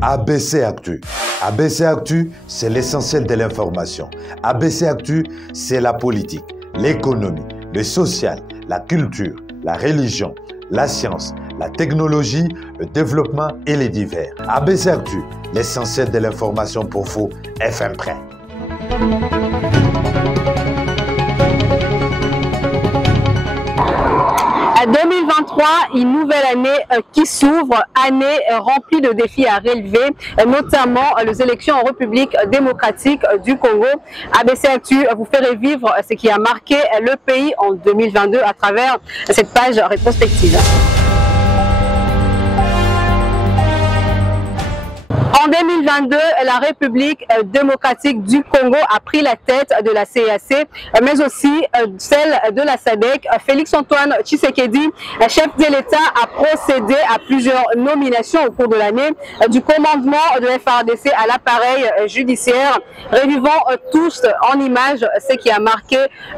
ABC Actu. ABC Actu, c'est l'essentiel de l'information. ABC Actu, c'est la politique, l'économie, le social, la culture, la religion, la science, la technologie, le développement et les divers. ABC Actu, l'essentiel de l'information pour vous, FM Prêt. À 2023, une nouvelle année qui s'ouvre, année remplie de défis à relever, notamment les élections en République démocratique du Congo. ABC Actu vous fait revivre ce qui a marqué le pays en 2022 à travers cette page rétrospective. En 2022, la République démocratique du Congo a pris la tête de la CEEAC, mais aussi celle de la SADC. Félix-Antoine Tshisekedi, chef de l'État, a procédé à plusieurs nominations au cours de l'année, du commandement de FARDC à l'appareil judiciaire, revivant tous en images ce qui a marqué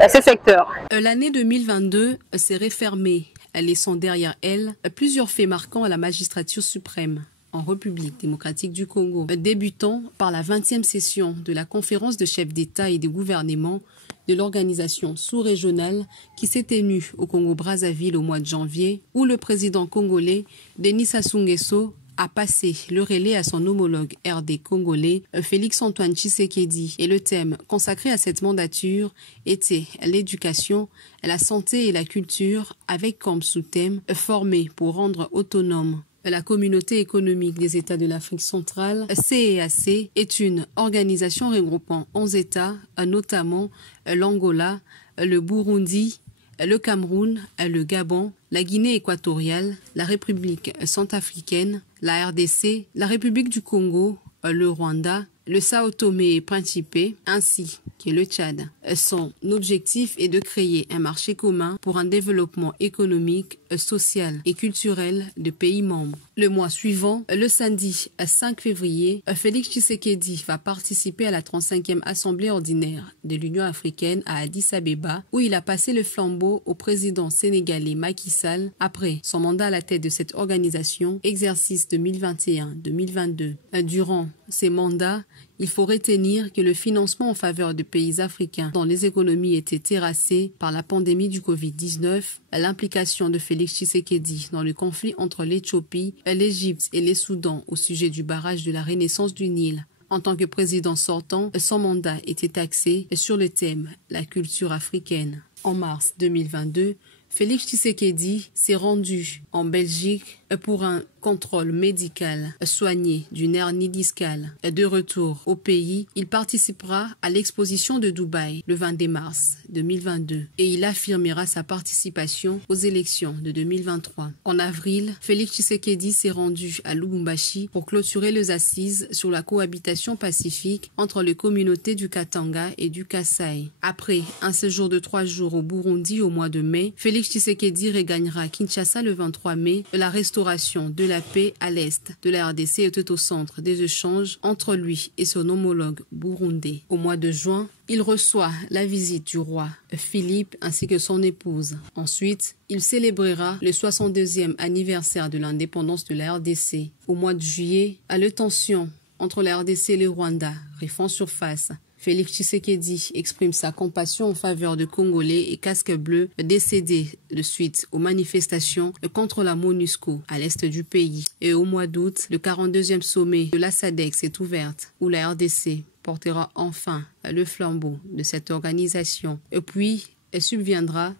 ces secteurs. L'année 2022 s'est refermée, laissant derrière elle plusieurs faits marquants à la magistrature suprême en République démocratique du Congo, débutant par la 20e session de la conférence de chefs d'État et de gouvernement de l'organisation sous-régionale qui s'est tenue au Congo-Brazzaville au mois de janvier, où le président congolais Denis Sassou Nguesso a passé le relais à son homologue RD congolais Félix-Antoine Tshisekedi. Et le thème consacré à cette mandature était l'éducation, la santé et la culture, avec comme sous-thème « Former pour rendre autonome ». La communauté économique des États de l'Afrique centrale, CEEAC, est une organisation regroupant 11 États, notamment l'Angola, le Burundi, le Cameroun, le Gabon, la Guinée équatoriale, la République centrafricaine, la RDC, la République du Congo, le Rwanda, le Sao Tomé et Principe, ainsi que le Tchad. Son objectif est de créer un marché commun pour un développement économique, social et culturel de pays membres. Le mois suivant, le samedi 5 février, Félix Tshisekedi va participer à la 35e Assemblée ordinaire de l'Union africaine à Addis Abeba, où il a passé le flambeau au président sénégalais Macky Sall après son mandat à la tête de cette organisation, exercice 2021-2022. Durant ces mandats, il faut retenir que le financement en faveur de pays africains dont les économies étaient terrassées par la pandémie du Covid-19, l'implication de Félix Tshisekedi dans le conflit entre l'Éthiopie, l'Égypte et les Soudans au sujet du barrage de la Renaissance du Nil. En tant que président sortant, son mandat était axé sur le thème « La culture africaine ». En mars 2022, Félix Tshisekedi s'est rendu en Belgique pour un contrôle médical soigné d'une hernie discale. De retour au pays, il participera à l'exposition de Dubaï le 22 mars 2022 et il affirmera sa participation aux élections de 2023. En avril, Félix Tshisekedi s'est rendu à Lubumbashi pour clôturer les assises sur la cohabitation pacifique entre les communautés du Katanga et du Kasaï. Après un séjour de 3 jours au Burundi au mois de mai, Félix Tshisekedi regagnera Kinshasa le 23 mai. La restauration de la paix à l'est de la RDC était au centre des échanges entre lui et son homologue burundais. Au mois de juin, il reçoit la visite du roi Philippe ainsi que son épouse. Ensuite, il célébrera le 62e anniversaire de l'indépendance de la RDC. Au mois de juillet, les tensions entre la RDC et le Rwanda refont surface. Félix Tshisekedi exprime sa compassion en faveur de Congolais et casques bleus décédés de suite aux manifestations contre la MONUSCO à l'est du pays. Et au mois d'août, le 42e sommet de la SADC s'est ouvert, où la RDC portera enfin le flambeau de cette organisation. Et puis, elle subviendra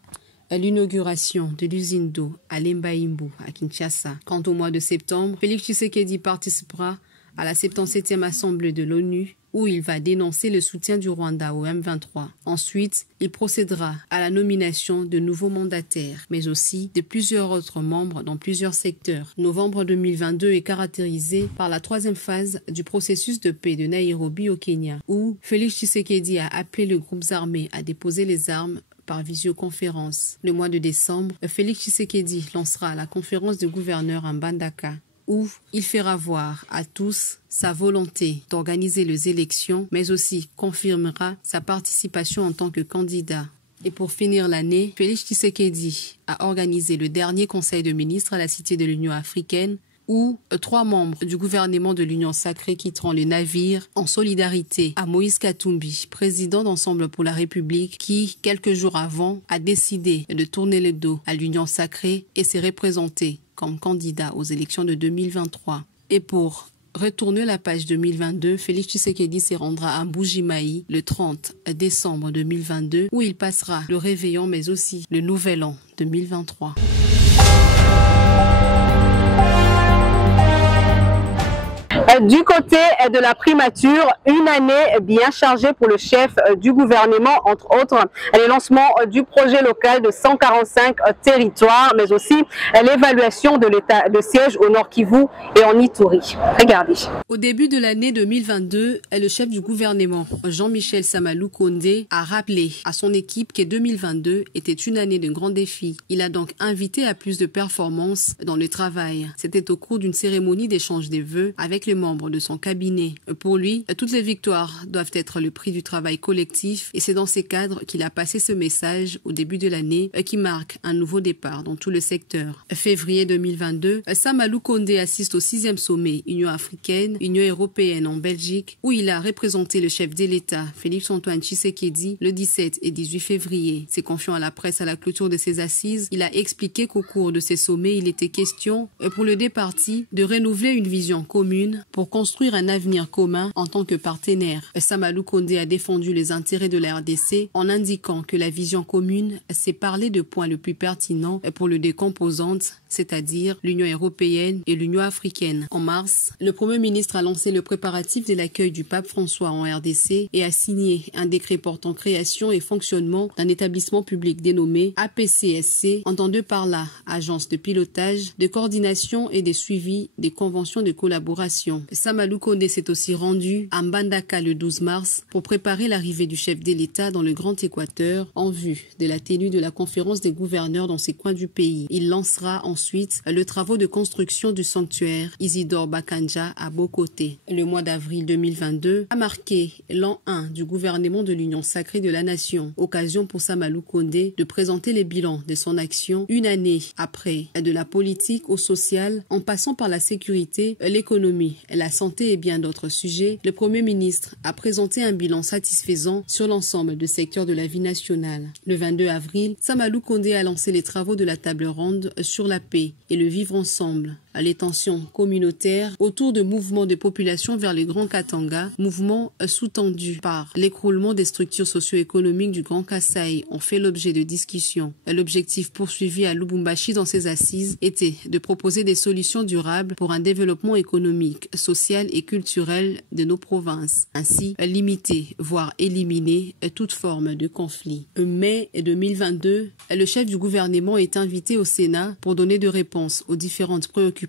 à l'inauguration de l'usine d'eau à Lembaïmbo, à Kinshasa. Quant au mois de septembre, Félix Tshisekedi participera à la 77e Assemblée de l'ONU, où il va dénoncer le soutien du Rwanda au M23. Ensuite, il procédera à la nomination de nouveaux mandataires, mais aussi de plusieurs autres membres dans plusieurs secteurs. Novembre 2022 est caractérisé par la 3e phase du processus de paix de Nairobi au Kenya, où Félix Tshisekedi a appelé les groupes armés à déposer les armes par visioconférence. Le mois de décembre, Félix Tshisekedi lancera la conférence de gouverneurs à Mbandaka. où il fera voir à tous sa volonté d'organiser les élections, mais aussi confirmera sa participation en tant que candidat. Et pour finir l'année, Félix Tshisekedi a organisé le dernier conseil de ministres à la Cité de l'Union africaine, où 3 membres du gouvernement de l'Union sacrée quitteront le navire en solidarité à Moïse Katumbi, président d'Ensemble pour la République, qui, quelques jours avant, a décidé de tourner le dos à l'Union sacrée et s'est représenté comme candidat aux élections de 2023. Et pour retourner la page 2022, Félix Tshisekedi se rendra à Mbuji-Mayi le 30 décembre 2022, où il passera le réveillon mais aussi le nouvel an 2023. Du côté de la primature, une année bien chargée pour le chef du gouvernement, entre autres le lancement du projet local de 145 territoires, mais aussi l'évaluation de l'état de siège au Nord Kivu et en Ituri. Regardez. Au début de l'année 2022, le chef du gouvernement, Jean-Michel Samalou Kondé, a rappelé à son équipe que 2022 était une année de grands défis. Il a donc invité à plus de performances dans le travail. C'était au cours d'une cérémonie d'échange des vœux avec les membres de son cabinet. Pour lui, toutes les victoires doivent être le prix du travail collectif et c'est dans ces cadres qu'il a passé ce message au début de l'année qui marque un nouveau départ dans tout le secteur. Février 2022, Samalou Kondé assiste au 6e sommet Union africaine, Union européenne en Belgique où il a représenté le chef de l'État, Félix-Antoine Tshisekedi, le 17 et 18 février. Se confiant à la presse à la clôture de ses assises, il a expliqué qu'au cours de ces sommets, il était question pour le deux partis de renouveler une vision commune pour construire un avenir commun en tant que partenaire. Samalou Kondé a défendu les intérêts de la RDC en indiquant que la vision commune, c'est parler de points le plus pertinents pour les deux composantes, c'est-à-dire l'Union européenne et l'Union africaine. En mars, le Premier ministre a lancé le préparatif de l'accueil du pape François en RDC et a signé un décret portant création et fonctionnement d'un établissement public dénommé APCSC, entendu par là Agence de pilotage, de coordination et de suivi des conventions de collaboration. Samalou Kondé s'est aussi rendu à Mbandaka le 12 mars pour préparer l'arrivée du chef de l'État dans le Grand Équateur en vue de la tenue de la conférence des gouverneurs dans ces coins du pays. Il lancera ensuite le travaux de construction du sanctuaire Isidore Bakanja à Bokoté. Le mois d'avril 2022 a marqué l'an 1 du gouvernement de l'Union sacrée de la Nation. Occasion pour Samalou Kondé de présenter les bilans de son action une année après, de la politique au social en passant par la sécurité, l'économie, la santé et bien d'autres sujets. Le Premier ministre a présenté un bilan satisfaisant sur l'ensemble des secteurs de la vie nationale. Le 22 avril, Samalou Kondé a lancé les travaux de la table ronde sur la paix et le vivre ensemble. Les tensions communautaires autour de mouvements de population vers les Grands Katanga, mouvements sous-tendus par l'écroulement des structures socio-économiques du Grand Kasaï, ont fait l'objet de discussions. L'objectif poursuivi à Lubumbashi dans ces assises était de proposer des solutions durables pour un développement économique, social et culturel de nos provinces. Ainsi, limiter, voire éliminer toute forme de conflit. En mai 2022, le chef du gouvernement est invité au Sénat pour donner des réponses aux différentes préoccupations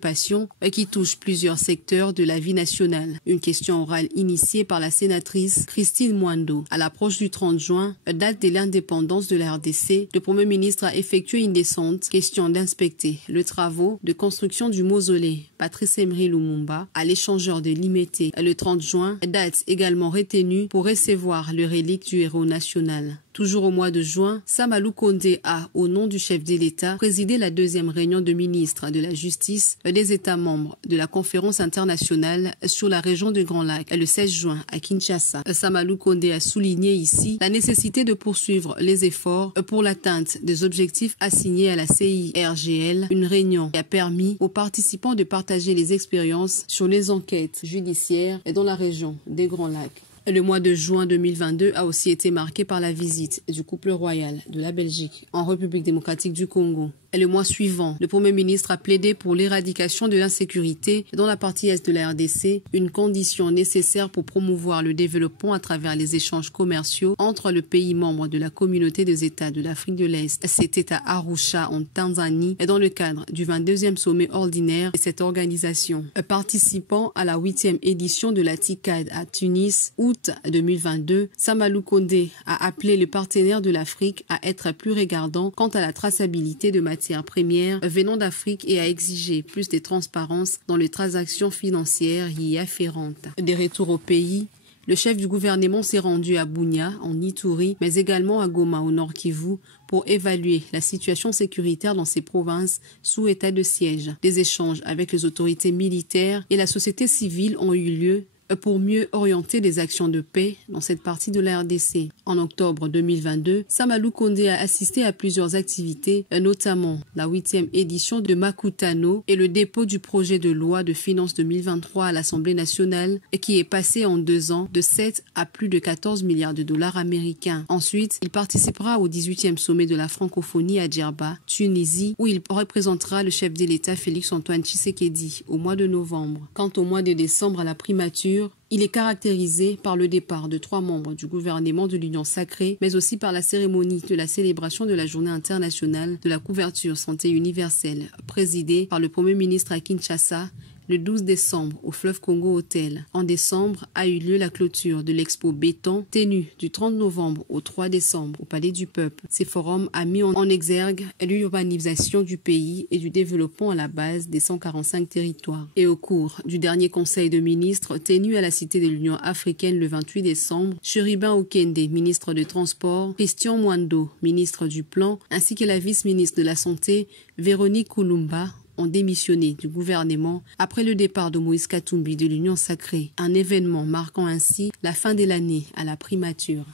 qui touchent plusieurs secteurs de la vie nationale. Une question orale initiée par la sénatrice Christine Mwando. À l'approche du 30 juin, date de l'indépendance de la RDC, le Premier ministre a effectué une descente, question d'inspecter les travaux de construction du mausolée Patrice Emery Lumumba à l'échangeur de Limete. Le 30 juin, date également retenue pour recevoir le relique du héros national. Toujours au mois de juin, Samalou Kondé a, au nom du chef de l'État, présidé la 2e réunion de ministres de la Justice des États membres de la conférence internationale sur la région du Grand Lac le 16 juin à Kinshasa. Samalou Kondé a souligné ici la nécessité de poursuivre les efforts pour l'atteinte des objectifs assignés à la CIRGL, une réunion qui a permis aux participants de partager les expériences sur les enquêtes judiciaires dans la région des Grands Lacs. Le mois de juin 2022 a aussi été marqué par la visite du couple royal de la Belgique en République démocratique du Congo. Et le mois suivant, le Premier ministre a plaidé pour l'éradication de l'insécurité dans la partie est de la RDC, une condition nécessaire pour promouvoir le développement à travers les échanges commerciaux entre le pays membre de la communauté des États de l'Afrique de l'Est. C'était à Arusha, en Tanzanie, et dans le cadre du 22e sommet ordinaire de cette organisation. Participant à la 8e édition de la TICAD à Tunis, août 2022, Samalou Kondé a appelé les partenaires de l'Afrique à être plus regardants quant à la traçabilité de matières matières premières venant d'Afrique et a exigé plus de transparence dans les transactions financières y afférentes. Des retours au pays, le chef du gouvernement s'est rendu à Bunia, en Ituri, mais également à Goma, au Nord Kivu, pour évaluer la situation sécuritaire dans ces provinces sous état de siège. Des échanges avec les autorités militaires et la société civile ont eu lieu pour mieux orienter les actions de paix dans cette partie de la RDC. En octobre 2022, Samalou Kondé a assisté à plusieurs activités, notamment la 8e édition de Makutano et le dépôt du projet de loi de finances 2023 à l'Assemblée nationale qui est passé en 2 ans de 7 à plus de 14 milliards de dollars américains. Ensuite, il participera au 18e sommet de la francophonie à Djerba, Tunisie, où il représentera le chef de l'État Félix Antoine Tshisekedi au mois de novembre. Quant au mois de décembre à la primature, il est caractérisé par le départ de 3 membres du gouvernement de l'Union sacrée, mais aussi par la cérémonie de la célébration de la Journée internationale de la couverture santé universelle, présidée par le Premier ministre à Kinshasa, le 12 décembre au Fleuve Congo Hotel. En décembre a eu lieu la clôture de l'expo Béton, tenue du 30 novembre au 3 décembre au Palais du Peuple. Ces forums a mis en exergue l'urbanisation du pays et du développement à la base des 145 territoires. Et au cours du dernier conseil de ministres tenu à la Cité de l'Union africaine le 28 décembre, Cherubin Okende, ministre des Transports, Christian Mwando, ministre du Plan, ainsi que la vice-ministre de la Santé, Véronique Koulumba, ont démissionné du gouvernement après le départ de Moïse Katumbi de l'Union sacrée, un événement marquant ainsi la fin de l'année à la primature.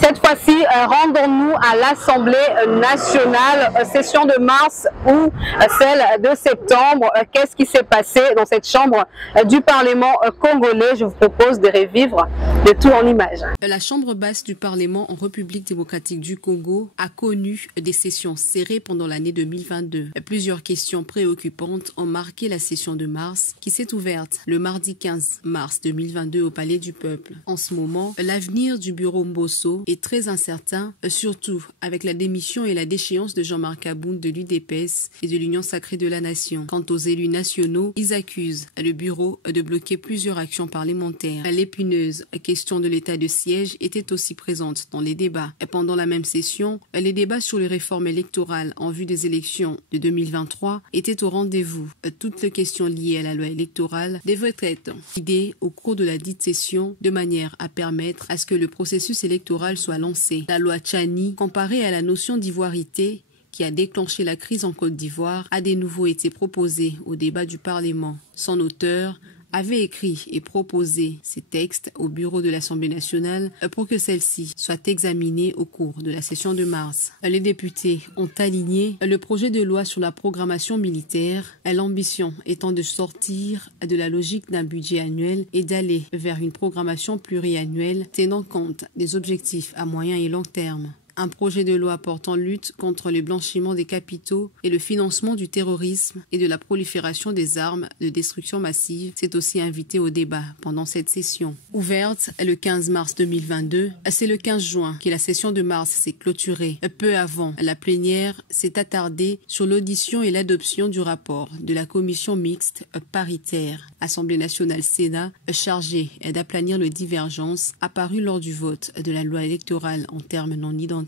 Cette fois-ci, rendons-nous à l'Assemblée nationale, session de mars ou celle de septembre. Qu'est-ce qui s'est passé dans cette chambre du Parlement congolais? Je vous propose de revivre le tout en images. La chambre basse du Parlement en République démocratique du Congo a connu des sessions serrées pendant l'année 2022. Plusieurs questions préoccupantes ont marqué la session de mars qui s'est ouverte le mardi 15 mars 2022 au Palais du Peuple. En ce moment, l'avenir du bureau Mbosso est très incertain, surtout avec la démission et la déchéance de Jean-Marc Aboun de l'UDPS et de l'Union sacrée de la Nation. Quant aux élus nationaux, ils accusent le bureau de bloquer plusieurs actions parlementaires. L'épineuse question de l'état de siège était aussi présente dans les débats. Et pendant la même session, les débats sur les réformes électorales en vue des élections de 2023 étaient au rendez-vous. Toutes les questions liées à la loi électorale devraient être guidées au cours de la dite session de manière à permettre à ce que le processus électoral soit lancé. La loi Tchani, comparée à la notion d'ivoirité qui a déclenché la crise en Côte d'Ivoire, a de nouveau été proposée au débat du Parlement. Son auteur avait écrit et proposé ces textes au bureau de l'Assemblée nationale pour que celle-ci soit examinée au cours de la session de mars. Les députés ont aligné le projet de loi sur la programmation militaire, l'ambition étant de sortir de la logique d'un budget annuel et d'aller vers une programmation pluriannuelle tenant compte des objectifs à moyen et long terme. Un projet de loi portant lutte contre le blanchiment des capitaux et le financement du terrorisme et de la prolifération des armes de destruction massive s'est aussi invité au débat pendant cette session. Ouverte le 15 mars 2022, c'est le 15 juin que la session de mars s'est clôturée. Peu avant, la plénière s'est attardée sur l'audition et l'adoption du rapport de la commission mixte paritaire Assemblée nationale Sénat chargée d'aplanir les divergences apparues lors du vote de la loi électorale en termes non identiques.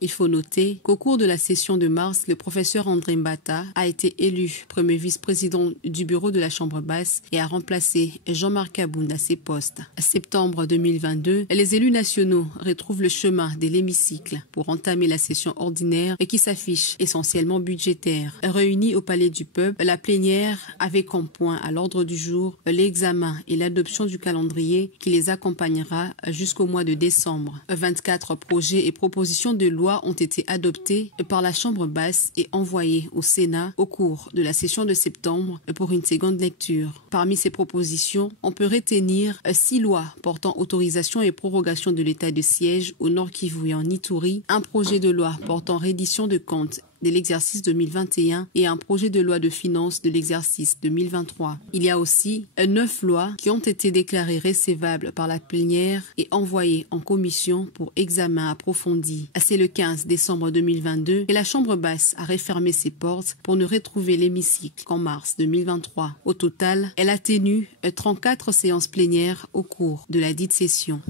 Il faut noter qu'au cours de la session de mars, le professeur André Mbata a été élu premier vice-président du bureau de la Chambre basse et a remplacé Jean-Marc Aboun à ses postes. En septembre 2022, les élus nationaux retrouvent le chemin de l'hémicycle pour entamer la session ordinaire et qui s'affiche essentiellement budgétaire. Réunis au Palais du Peuple, la plénière avait comme point à l'ordre du jour l'examen et l'adoption du calendrier qui les accompagnera jusqu'au mois de décembre. 24 projets et propositions de loi ont été adoptées par la Chambre basse et envoyées au Sénat au cours de la session de septembre pour une seconde lecture. Parmi ces propositions, on peut retenir 6 lois portant autorisation et prorogation de l'état de siège au Nord Kivu et en Ituri, un projet de loi portant reddition de comptes de l'exercice 2021 et un projet de loi de finances de l'exercice 2023. Il y a aussi 9 lois qui ont été déclarées recevables par la plénière et envoyées en commission pour examen approfondi. C'est le 15 décembre 2022 que la Chambre basse a refermé ses portes pour ne retrouver l'hémicycle qu'en mars 2023. Au total, elle a tenu 34 séances plénières au cours de la dite session.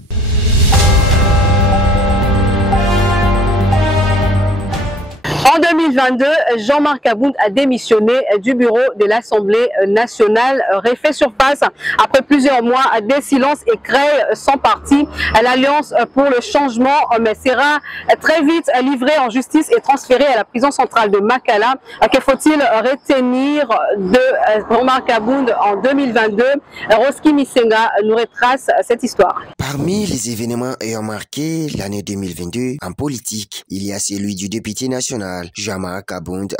En 2022, Jean-Marc Abound a démissionné du bureau de l'Assemblée nationale, refait surface après plusieurs mois des silences et crée son parti, l'Alliance pour le changement, mais sera très vite livré en justice et transféré à la prison centrale de Makala. Que faut-il retenir de Jean-Marc Abound en 2022? Roski Misenga nous retrace cette histoire. Parmi les événements ayant marqué l'année 2022 en politique, il y a celui du député national Jean-Marc Abound,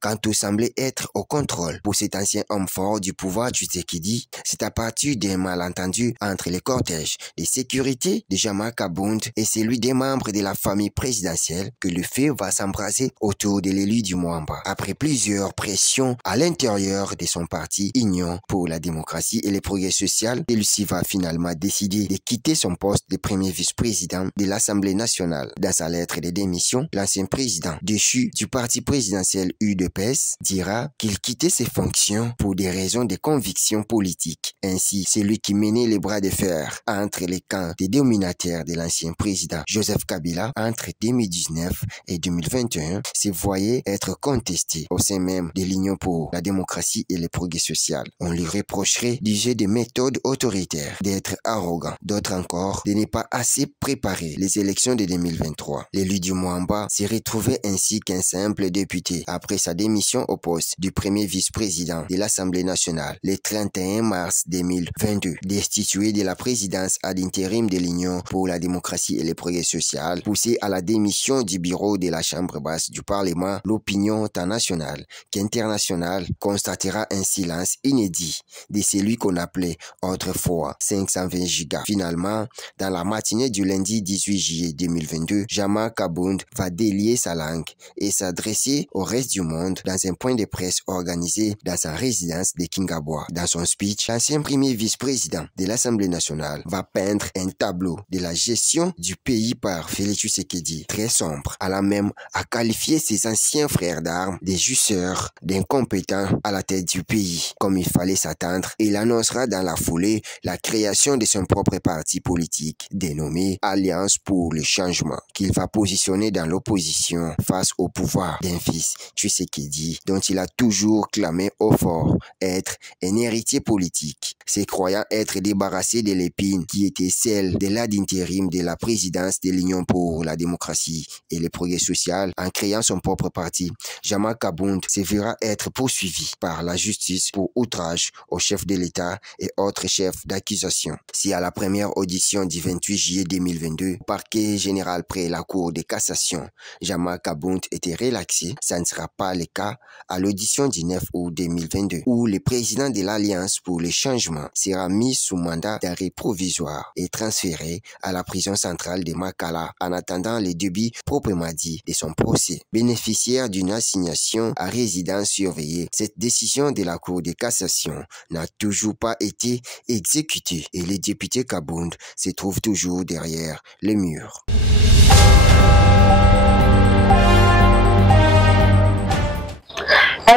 quand tout semblait être au contrôle. Pour cet ancien homme fort du pouvoir du Tshisekedi, c'est à partir d'un malentendu entre les cortèges de sécurité de Jean-Marc Abound et celui des membres de la famille présidentielle que le feu va s'embraser autour de l'élu du Mwamba. Après plusieurs pressions à l'intérieur de son parti Union pour la démocratie et le progrès social, celui-ci va finalement décider de quitter son poste de premier vice-président de l'Assemblée nationale. Dans sa lettre de démission, l'ancien président déchu du parti présidentiel UDPS dira qu'il quittait ses fonctions pour des raisons de conviction politique. Ainsi, celui qui menait les bras de fer entre les camps des dominataires de l'ancien président Joseph Kabila entre 2019 et 2021 se voyait être contesté au sein même de l'Union pour la démocratie et le progrès social. On lui reprocherait d'user des méthodes autoritaires, d'être arrogant, d'autres encore de ne pas assez préparer les élections de 2023. L'élu du Mwamba s'est retrouvé ainsi qu'un simple député après sa démission au poste du premier vice-président de l'Assemblée nationale le 31 mars 2022, destitué de la présidence ad intérim de l'Union pour la démocratie et le progrès social, poussé à la démission du bureau de la Chambre basse du Parlement. L'opinion nationale qu'internationale constatera un silence inédit de celui qu'on appelait autrefois 520 gigas. Finalement, dans la matinée du lundi 18 juillet 2022, Jean-Marc Abound va délier sa langue et s'adresser au reste du monde dans un point de presse organisé dans sa résidence de Kingabwa. Dans son speech, l'ancien premier vice-président de l'Assemblée nationale va peindre un tableau de la gestion du pays par Félix Tshisekedi, très sombre, allant même à qualifier ses anciens frères d'armes des jusseurs, d'incompétents à la tête du pays. Comme il fallait s'attendre, il annoncera dans la foulée la création de son propre parti politique dénommé Alliance pour le changement, qu'il va positionner dans l'opposition face au pouvoir d'un fils Tshisekedi dont il a toujours clamé haut fort être un héritier politique, se croyant être débarrassé de l'épine qui était celle de l'ad intérim de la présidence de l'Union pour la démocratie et le progrès social. En créant son propre parti, Jean-Marc Abound se verra être poursuivi par la justice pour outrage au chef de l'État et autres chefs d'accusation. Si à la première audition du 28 juillet 2022, parquet général près la Cour de cassation, Jean-Marc Abound était relaxé, ça ne sera pas le cas à l'audition du 9 août 2022, où le président de l'Alliance pour le changement sera mis sous mandat d'arrêt provisoire et transféré à la prison centrale de Makala en attendant le début proprement dit de son procès. Bénéficiaire d'une assignation à résidence surveillée, cette décision de la Cour de cassation n'a toujours pas été exécutée et le député Abound se trouve toujours derrière le mur.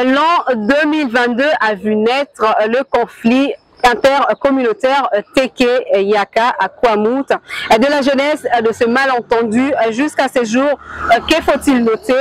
L'an 2022 a vu naître le conflit intercommunautaire Teke Yaka à Kwamout. De la jeunesse de ce malentendu jusqu'à ce jour, que faut-il noter?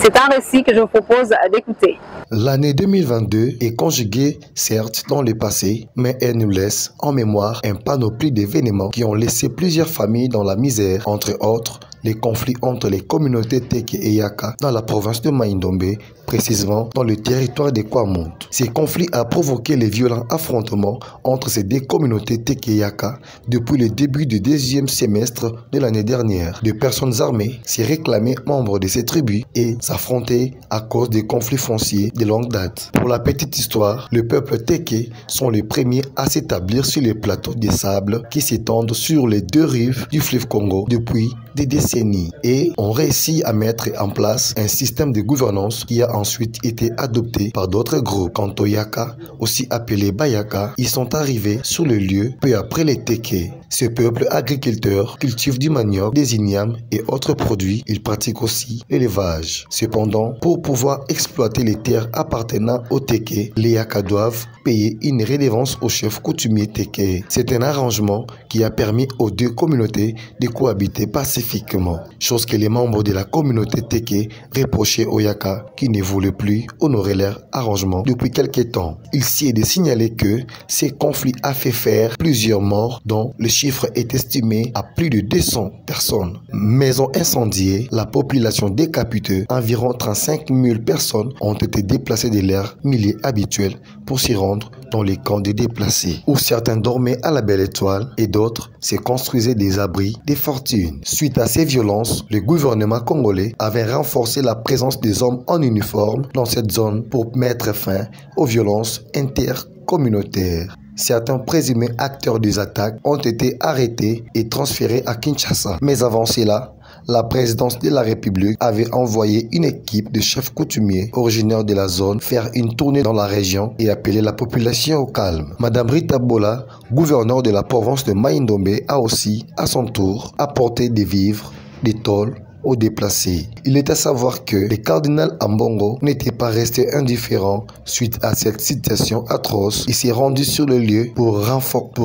C'est un récit que je vous propose d'écouter. L'année 2022 est conjuguée, certes, dans le passé, mais elle nous laisse en mémoire un panoplie d'événements qui ont laissé plusieurs familles dans la misère, entre autres les conflits entre les communautés Teke et Yaka dans la province de Mai-Ndombe, précisément dans le territoire de Kwamout. Ces conflits ont provoqué les violents affrontements entre ces deux communautés Teke et Yaka depuis le début du deuxième semestre de l'année dernière. Des personnes armées s'y réclamaient membres de ces tribus et s'affrontaient à cause des conflits fonciers de longue date. Pour la petite histoire, le peuple Teke sont les premiers à s'établir sur les plateaux de sable qui s'étendent sur les deux rives du fleuve Congo depuis des décennies et ont réussi à mettre en place un système de gouvernance qui a ensuite été adopté par d'autres groupes. Quant aux Yaka, aussi appelés Bayaka, ils sont arrivés sur le lieu peu après les Teke. Ce peuple agriculteur cultive du manioc, des ignames et autres produits. Il pratique aussi l'élevage. Cependant, pour pouvoir exploiter les terres appartenant aux Téké, les Yaka doivent payer une redevance au chef coutumier Téké. C'est un arrangement qui a permis aux deux communautés de cohabiter pacifiquement, chose que les membres de la communauté Téké reprochaient aux Yaka qui ne voulaient plus honorer leur arrangement depuis quelques temps. Il s'y est de signaler que ces conflits a fait faire plusieurs morts, dont le chiffre est estimé à plus de 200 personnes. Maisons incendiées, la population décapitée, environ 35 000 personnes ont été déplacées de leurs milieux habituels pour s'y rendre dans les camps de déplacés, où certains dormaient à la Belle Étoile et d'autres se construisaient des abris, des fortunes. Suite à ces violences, le gouvernement congolais avait renforcé la présence des hommes en uniforme dans cette zone pour mettre fin aux violences intercommunautaires. Certains présumés acteurs des attaques ont été arrêtés et transférés à Kinshasa. Mais avant cela, la présidence de la République avait envoyé une équipe de chefs coutumiers originaires de la zone faire une tournée dans la région et appeler la population au calme. Madame Rita Bola, gouverneure de la province de Mai-Ndombe, a aussi, à son tour, apporté des vivres, des tôles aux déplacés. Il est à savoir que le cardinal Ambongo n'était pas resté indifférent suite à cette situation atroce. Il s'est rendu sur le lieu pour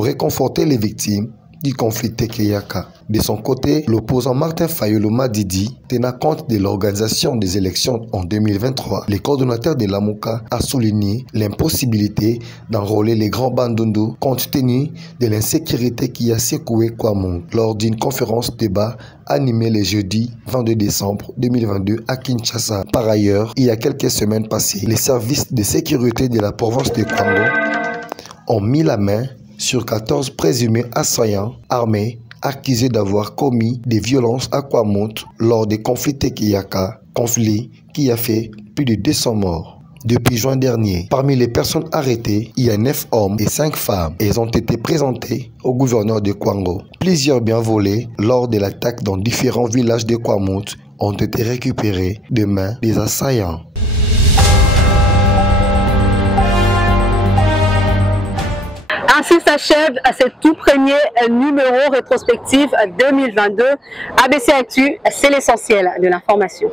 réconforter les victimes du conflit Téké-Yaka. De son côté, l'opposant Martin Fayulu Madidi, tenant compte de l'organisation des élections en 2023, le coordonnateur de l'Amouka a souligné l'impossibilité d'enrôler les grands bandundu compte tenu de l'insécurité qui a secoué Kwamouth lors d'une conférence débat animée le jeudi 22 décembre 2022 à Kinshasa. Par ailleurs, il y a quelques semaines passées, les services de sécurité de la province de Kwango ont mis la main sur 14 présumés assaillants armés accusés d'avoir commis des violences à Kwamouth lors des conflits Téké-Yaka, conflit qui a fait plus de 200 morts. Depuis juin dernier, parmi les personnes arrêtées, il y a 9 hommes et 5 femmes. Elles ont été présentées au gouverneur de Kwango. Plusieurs biens volés lors de l'attaque dans différents villages de Kwamouth ont été récupérés de main des assaillants. Ainsi s'achève ce tout premier numéro rétrospectif 2022. ABC Actu, c'est l'essentiel de l'information.